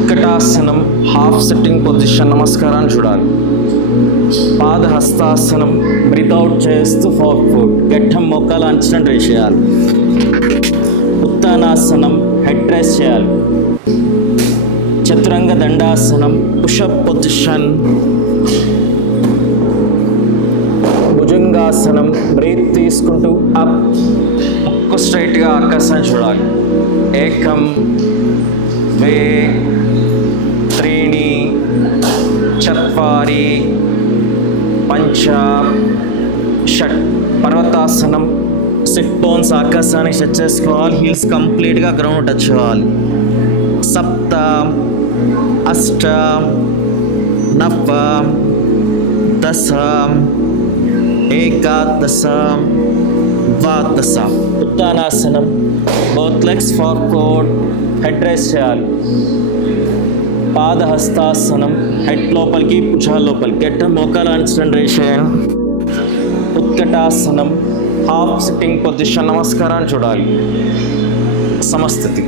ఉత్కటాసనం half sitting position నమస్కారాన్ని చూడాలి. పాదహస్తాసనం breath out చేస్తూ forward foot గడ్డం మోకాలు అంచనా రేస్ చేయాలి. ఉత్తానాసనం హెడ్ రైస్ చేయాలి. చతురంగ దండాసనం పుషప్ పొజిషన్. భుజంగాసనం బ్రీత్ తీసుకుంటూ అప్ ముక్కు స్ట్రైట్గా ఆకాశాన్ని చూడాలి. ఏకం ద్వే త్రీణి చత్వారి పంచ షట్. పర్వతాసనం సిట్ బోన్స్ ఆకాశాన్ని సెట్ చేసుకోవాలి. హీల్స్ కంప్లీట్గా గ్రౌండ్ టచ్ అవ్వాలి. సప్త అష్ట నవ దశ ఏకాదశ ద్వాదశ. ఉత్తానాసనం both legs forward head rise చేయాలి. పాదహస్తాసనం హెడ్ లోపలికి భుజాల లోపలికి గడ్డం మోకాలు అంచనా రేస్ చేయాలి. ఉత్కటాసనం హాఫ్ సిట్టింగ్ పొజిషన్ నమస్కారాన్ని చూడాలి. సమస్థితి.